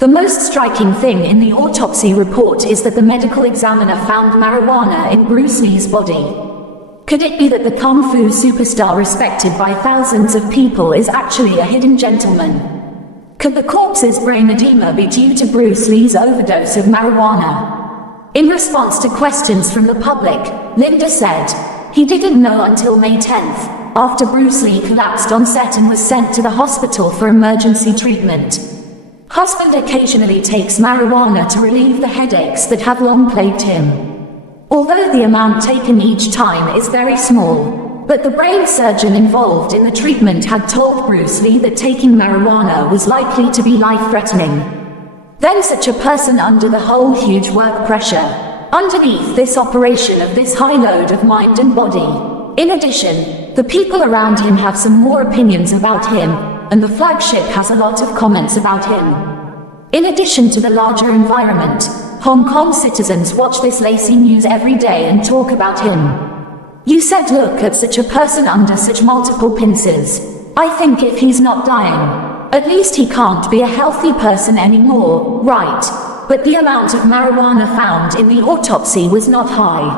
The most striking thing in the autopsy report is that the medical examiner found marijuana in Bruce Lee's body. Could it be that the kung fu superstar respected by thousands of people is actually a hidden gentleman? Could the corpse's brain edema be due to Bruce Lee's overdose of marijuana? In response to questions from the public, Linda said, "He didn't know until May 10th, after Bruce Lee collapsed on set and was sent to the hospital for emergency treatment. Husband occasionally takes marijuana to relieve the headaches that have long plagued him. Although the amount taken each time is very small, but the brain surgeon involved in the treatment had told Bruce Lee that taking marijuana was likely to be life-threatening. Then such a person under the whole huge work pressure, underneath this operation of this high load of mind and body. In addition, the people around him have some more opinions about him, and the flagship has a lot of comments about him. In addition to the larger environment, Hong Kong citizens watch this Lacey news every day and talk about him. You said look at such a person under such multiple pincers. I think if he's not dying, at least he can't be a healthy person anymore, right? But the amount of marijuana found in the autopsy was not high.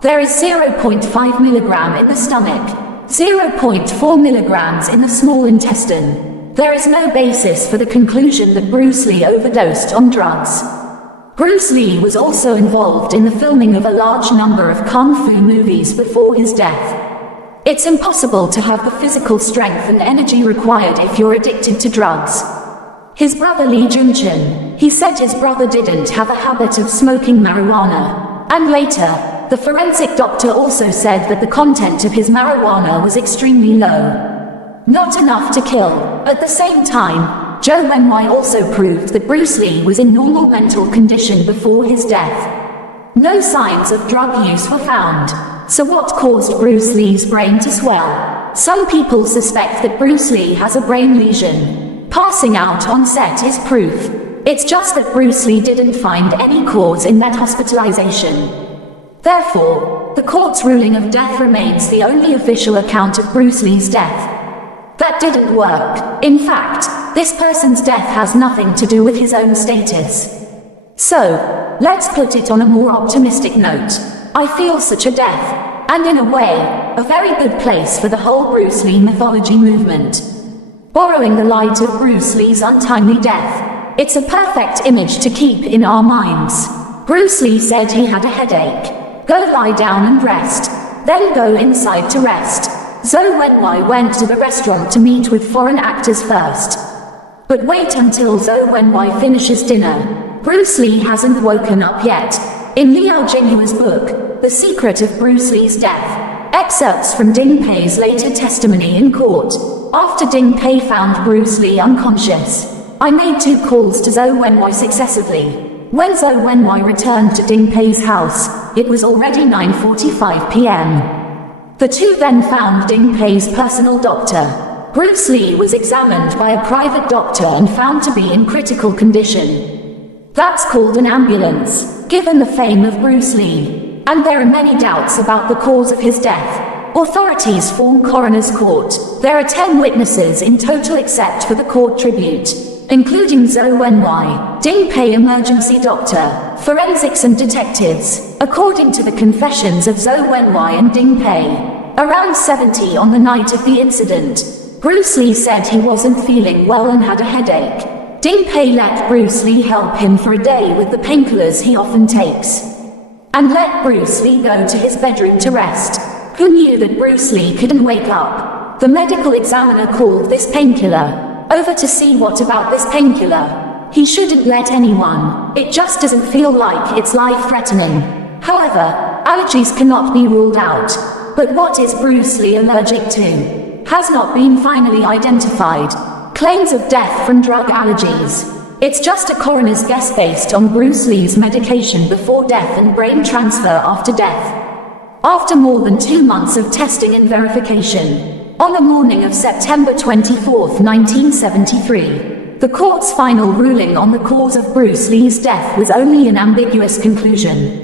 There is 0.5 milligram in the stomach, 0.4 milligrams in the small intestine. There is no basis for the conclusion that Bruce Lee overdosed on drugs. Bruce Lee was also involved in the filming of a large number of kung fu movies before his death. It's impossible to have the physical strength and energy required if you're addicted to drugs. His brother Lee Junchen, he said his brother didn't have a habit of smoking marijuana. And later, the forensic doctor also said that the content of his marijuana was extremely low. Not enough to kill. At the same time, Zhou Wenwei also proved that Bruce Lee was in normal mental condition before his death. No signs of drug use were found. So what caused Bruce Lee's brain to swell? Some people suspect that Bruce Lee has a brain lesion. Passing out on set is proof. It's just that Bruce Lee didn't find any cause in that hospitalization. Therefore, the court's ruling of death remains the only official account of Bruce Lee's death. That didn't work. In fact, this person's death has nothing to do with his own status. So, let's put it on a more optimistic note. I feel such a death, and in a way, a very good place for the whole Bruce Lee mythology movement. Borrowing the light of Bruce Lee's untimely death, it's a perfect image to keep in our minds. Bruce Lee said he had a headache. Go lie down and rest. Then go inside to rest. Zhou Wenwei went to the restaurant to meet with foreign actors first. But wait until Zhou Wenwei finishes dinner. Bruce Lee hasn't woken up yet. In Liao Jinghua's book, The Secret of Bruce Lee's Death, excerpts from Ding Pei's later testimony in court. After Ding Pei found Bruce Lee unconscious, I made 2 calls to Zhou Wenwei successively. When Zhou Wenwei returned to Ding Pei's house, it was already 9:45 p.m. The two then found Ding Pei's personal doctor. Bruce Lee was examined by a private doctor and found to be in critical condition. That's called an ambulance, given the fame of Bruce Lee. And there are many doubts about the cause of his death. Authorities form coroner's court. There are 10 witnesses in total except for the court tribute, including Zhou Wenwei, Ding Pei emergency doctor, forensics and detectives. According to the confessions of Zhou Wenwei and Ding Pei, around 70 on the night of the incident, Bruce Lee said he wasn't feeling well and had a headache. Ding Pei let Bruce Lee help him for a day with the painkillers he often takes, and let Bruce Lee go to his bedroom to rest. Who knew that Bruce Lee couldn't wake up? The medical examiner called this painkiller over to see what about this painkiller. He shouldn't let anyone. It just doesn't feel like it's life-threatening. However, allergies cannot be ruled out. But what is Bruce Lee allergic to? Has not been finally identified. Claims of death from drug allergies. It's just a coroner's guess based on Bruce Lee's medication before death and brain transfer after death. After more than 2 months of testing and verification, on the morning of September 24, 1973, the court's final ruling on the cause of Bruce Lee's death was only an ambiguous conclusion.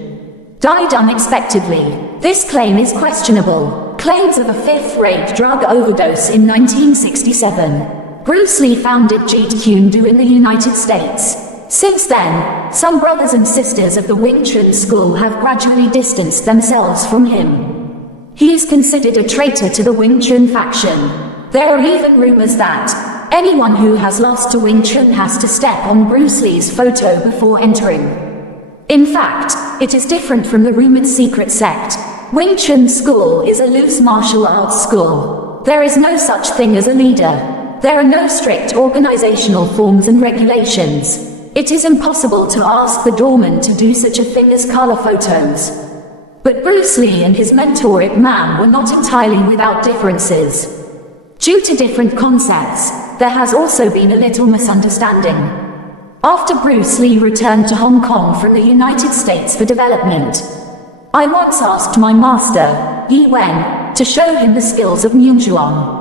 Died unexpectedly. This claim is questionable. Claims of a 5th-rate drug overdose in 1967. Bruce Lee founded Jeet Kune Do in the United States. Since then, some brothers and sisters of the Wing Chun school have gradually distanced themselves from him. He is considered a traitor to the Wing Chun faction. There are even rumors that anyone who has lost to Wing Chun has to step on Bruce Lee's photo before entering. In fact, it is different from the rumored secret sect. Wing Chun school is a loose martial arts school. There is no such thing as a leader. There are no strict organizational forms and regulations. It is impossible to ask the doorman to do such a thing as color photos. But Bruce Lee and his mentor Ip Man were not entirely without differences. Due to different concepts, there has also been a little misunderstanding. After Bruce Lee returned to Hong Kong from the United States for development, I once asked my master, Yi Wen, to show him the skills of Munjuan.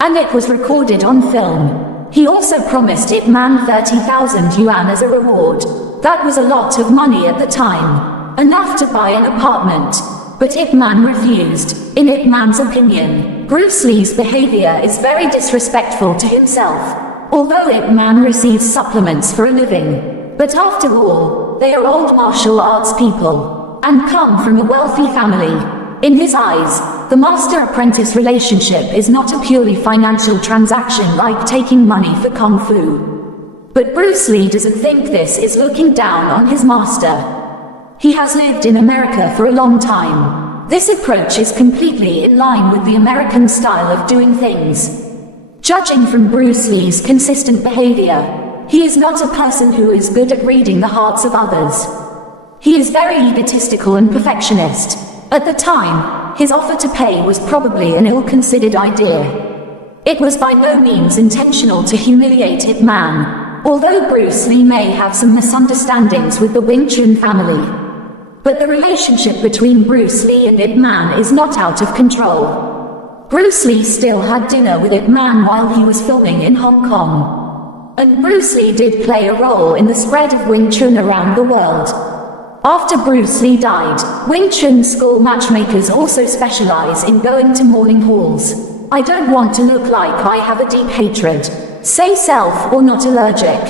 And it was recorded on film. He also promised Ip Man 30,000 yuan as a reward. That was a lot of money at the time, enough to buy an apartment. But Ip Man refused. In Ip Man's opinion, Bruce Lee's behavior is very disrespectful to himself. Although Ip Man receives supplements for a living. But after all, they are old martial arts people, and come from a wealthy family. In his eyes, the master-apprentice relationship is not a purely financial transaction like taking money for kung fu. But Bruce Lee doesn't think this is looking down on his master. He has lived in America for a long time. This approach is completely in line with the American style of doing things. Judging from Bruce Lee's consistent behavior, he is not a person who is good at reading the hearts of others. He is very egotistical and perfectionist. At the time, his offer to pay was probably an ill-considered idea. It was by no means intentional to humiliate Ip Man, although Bruce Lee may have some misunderstandings with the Wing Chun family. But the relationship between Bruce Lee and Ip Man is not out of control. Bruce Lee still had dinner with Ip Man while he was filming in Hong Kong. And Bruce Lee did play a role in the spread of Wing Chun around the world. After Bruce Lee died, Wing Chun school matchmakers also specialize in going to mourning halls. I don't want to look like I have a deep hatred. Say self or not allergic.